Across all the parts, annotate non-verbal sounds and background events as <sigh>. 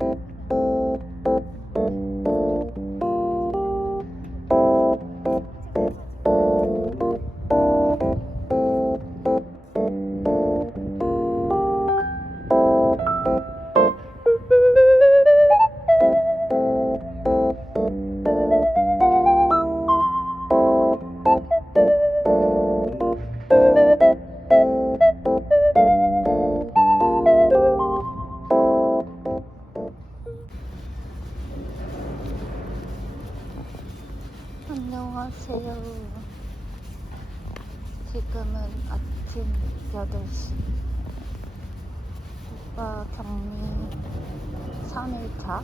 you 안녕하세요. 지금은 아침 8시. 오빠 격리 3일차.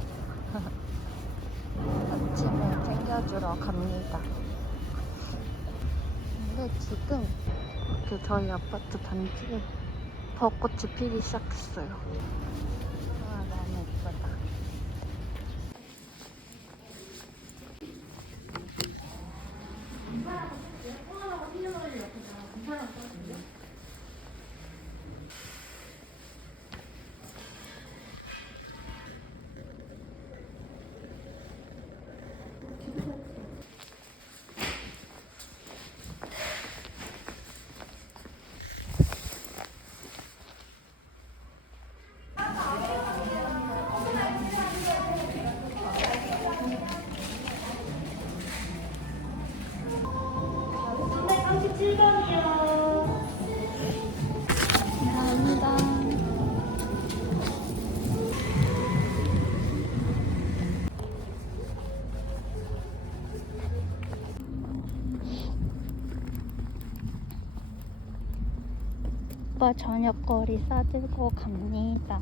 아침을 챙겨주러 갑니다. 근데 지금 그 저희 아파트 단지에 벚꽃이 피기 시작했어요. 감사합니다. 오빠 저녁거리 싸들고 갑니다.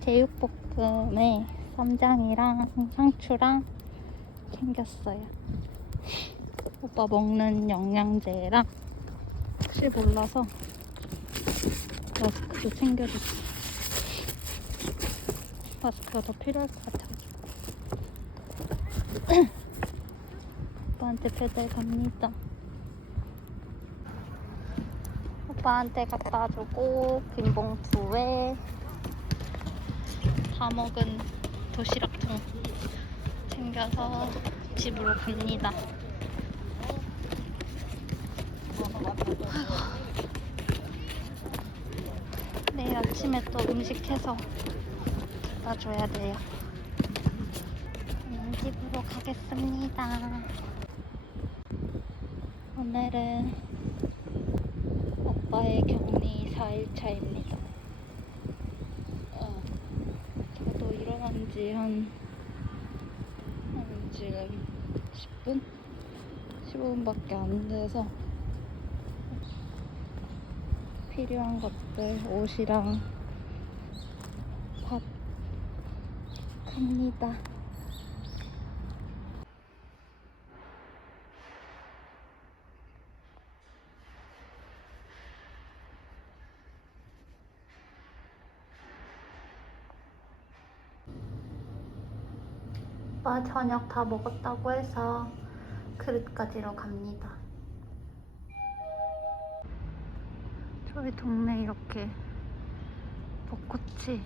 제육볶음에 쌈장이랑 상추랑 챙겼어요. 오빠 먹는 영양제랑 혹시 몰라서 마스크도 챙겨줬어. 마스크가 더 필요할 것 같아가지고. <clears throat> 오빠한테 배달 갑니다. 오빠한테 갖다 주고 빈 봉투에 다 먹은 도시락통 챙겨서 집으로 갑니다. 내일 아침에 또 음식 해서 놔줘야 돼요. 음, 집으로 가겠습니다. 오늘은 오빠의 격리 4일차입니다. 어, 저도 일어난 지 한, 한 지금 10분? 15분밖에 안 돼서 필요한 것들 옷이랑 밥 갑니다. 오빠 저녁 다 먹었다고 해서 그릇 가지러 갑니다. 저희 동네 이렇게 벚꽃이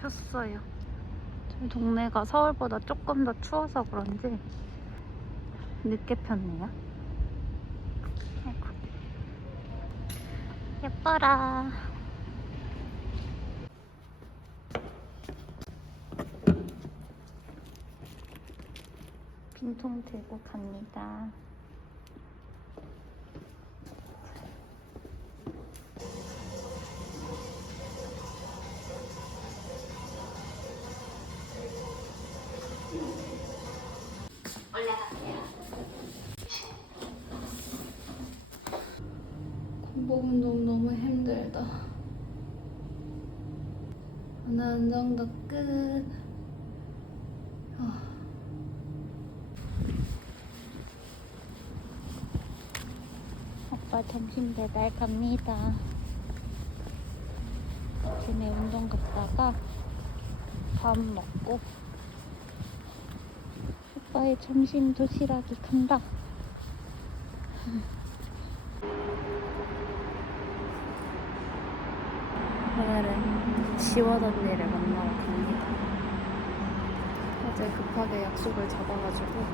폈어요. 저희 동네가 서울보다 조금 더 추워서 그런지 늦게 폈네요. 예뻐라. 빈통 들고 갑니다. 공복 운동 너무 힘들다. 어느 정도 끝. 아. 오빠 점심 배달 갑니다. 아침에 운동 갔다가 밥 먹고 오빠의 점심 도시락이 간다. 오늘은 지원 언니를 만나러 갑니다. 어제 급하게 약속을 잡아가지고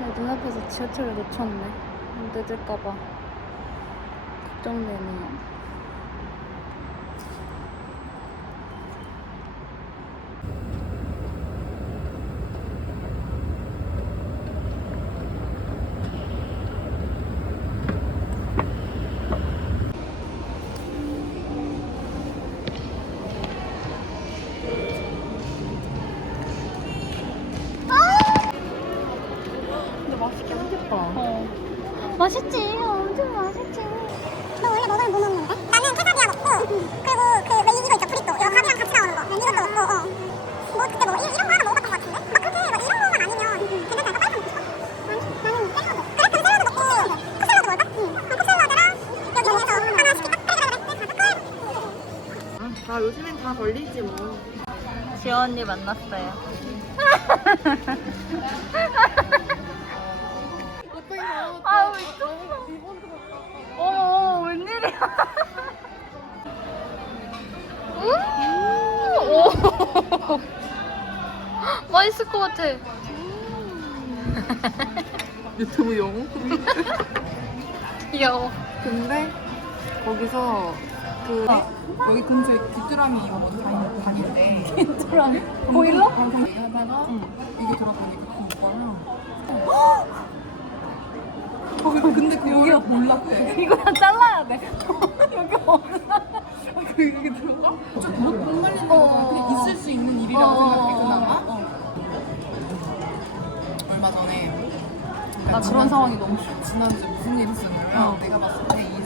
내 눈앞에서 지하철을 놓쳤네. 늦을까봐 걱정되네요. 아 요즘엔 다 걸리지 뭐. 지원 언니 만났어요. 아우 미쳤어. 어, 웬일이야. 음, 오. 맛있을 것 같아. 유튜브 영어? <laughs> 귀여워. 근데 거기서 그 여기 근처에 귀뚜라미 먼저 다니- 다니는데. 귀뚜라미? 보일러? 방송 얘기하다가 이게 돌아보니까 그 오빠랑 근데 그 여기가 몰랐대? 이거 다 잘라야 돼. <laughs> 여기 없나? 그 이게 들어가? 좀못 말리는 거잖아 그냥 있을 수 있는 일이라고 생각해 그나마? 얼마 전에 아 그런 상황이 너무 싫어. 지난주에 무슨 일이 있었냐면 내가 봤을 때 이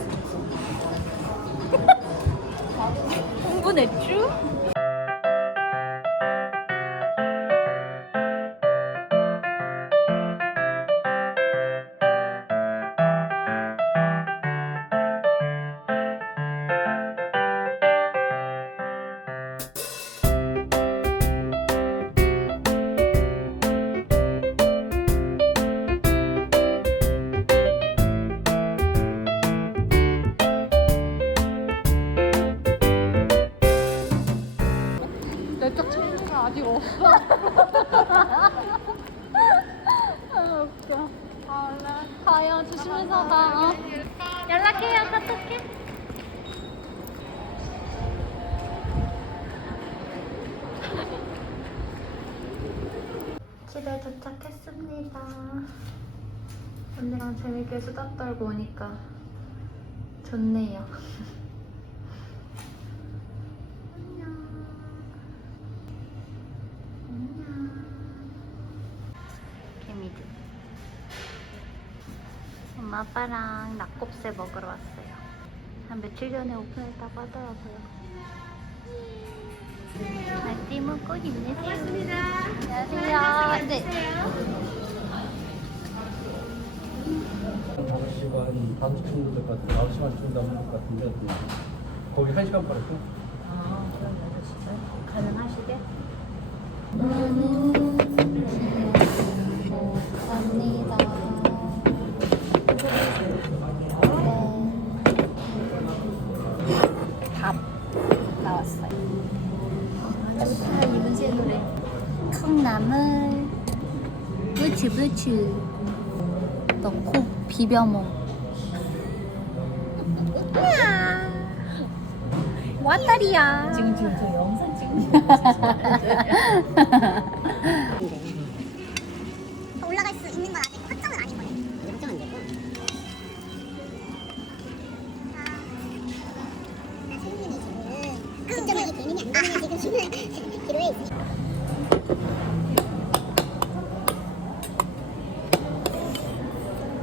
수 흥분했 가요 조심해서 가. 어. 연락해요 카톡해. <laughs> 집에 도착했습니다. 언니랑 재밌게 수다 떨고 오니까 좋네요. <laughs> 안녕. 안녕. 개미들. 엄마 아빠랑 낙곱새 먹으러 왔어요. 한 며칠 전에 오픈했다고 하더라고요. 아띠 먹고 힘내세요. 고맙습니다. 안녕하세요. 네. 5시간, 5시 정도 될 것 같은데, 9시간 정도 남을 것 같은데, 거기 1시간 빠르고? 가능하시게? 감사합니다. 부추 넣고 비벼 먹. 왔다리야. 지금 지금 저 영상 <laughs> 올라갈 수 있는 건 아직 확정은 아닌 거네. 확정은 되고. 아, 나 선생님이 지금 걱정하기 때문에 아 지금 지금 기로에 있으니까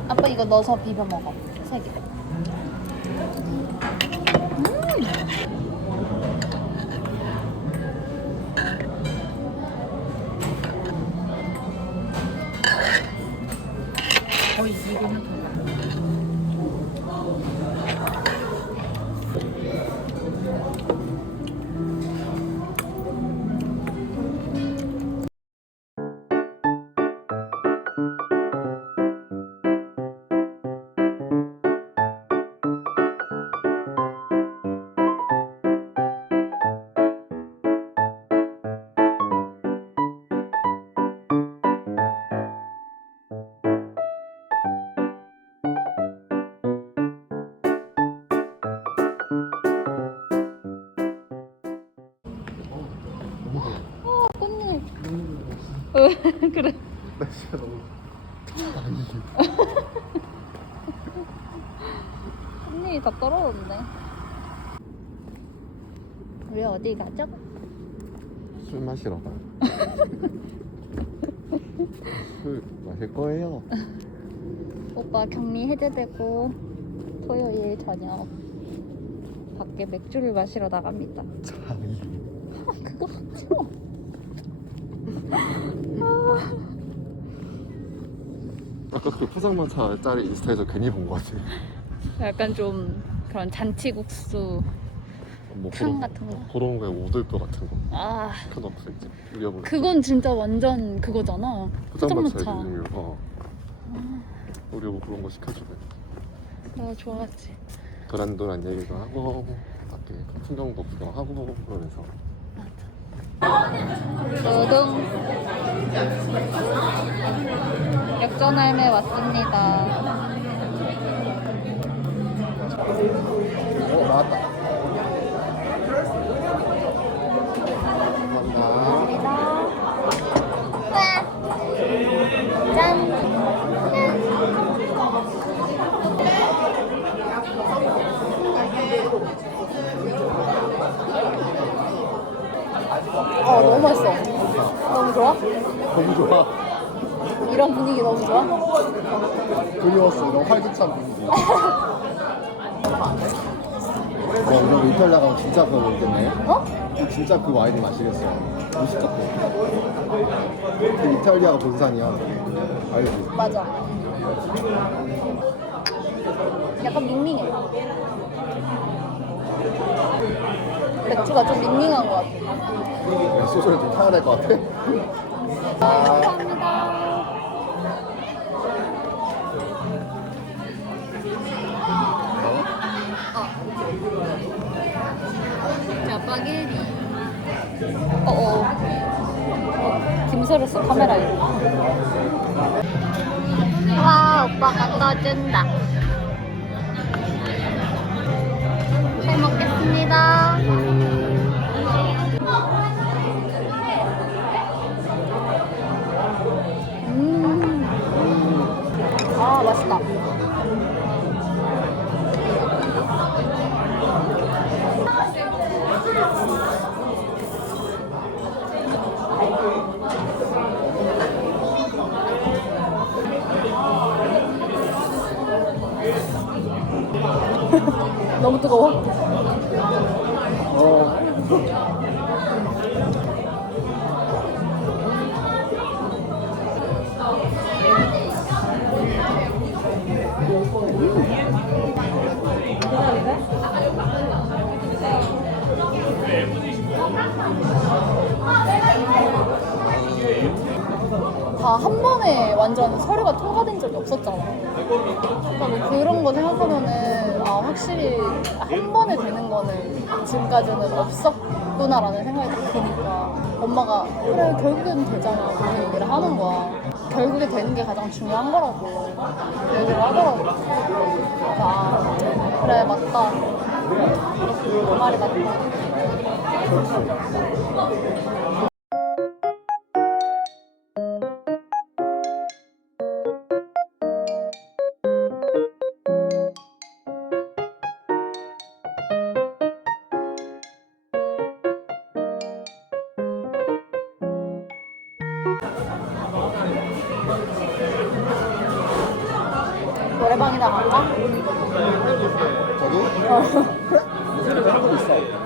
아빠 이거 넣어서 비벼 먹어. 세 개. <laughs> 그래. 날씨가 너무 손님이 다 떨어졌네. 우리 어디 가죠? 술 마시러 가요. <laughs> 술 마실 거예요. 오빠 격리 해제되고 토요일 저녁 밖에 맥주를 마시러 나갑니다. 자기. 그거 하지 마. <laughs> 아까 그 포장마차 짤이 인스타에서 괜히 본 것 같아. 약간 좀 그런 잔치국수 뭐탕 그런 같은 거. 그런 거에 오돌뼈 같은 거아 켜놓고 이제 우려보는. 그건 진짜 완전 그거잖아. 포장마차 포장마차. 어. 뭐 그런 거 시켜주고 나 좋아하지. 도란도란 얘기도 하고 밖에 풍경도 구경하고 그러면서 노동 역전할매 왔습니다. 어 나왔다. 감사합니다. 짠. 어 너무 맛있어. 너무 좋아? 너무 좋아. 이런 분위기 너무 좋아? 그리웠어. 이런 활기찬 분위기. 와, 이런 이탈리아 가면 진짜 그거 먹겠네. 어? 진짜 그 와인을 마시겠어. 맛있겠다. 그 이탈리아가 본산이야. 알지? 맞아. 약간 밍밍해. 맥주가 좀 밍밍한 것 같아. 소주를 좀 타야 될 것 같아. 감사합니다. 짜파게티. 어어. 어, 김새로서 카메라에. 와, 오빠가 떠준다. 잘 먹겠습니다. 너무 뜨거워? 다 한 번에 완전 서류가 통과된 적이 없었잖아. 그러니까 뭐 그런 거 생각하면은 아 확실히 한 번에 되는 거는 지금까지는 없었구나라는 생각이 딱 드니까 엄마가 그래 결국엔 되잖아 그런 얘기를 하는 거야. 결국에 되는 게 가장 중요한 거라고 얘기를 하더라고. 아 그래 맞다. 그 말이 맞다. 노래방이나 갈까? 저기? 그래? 하고 있어.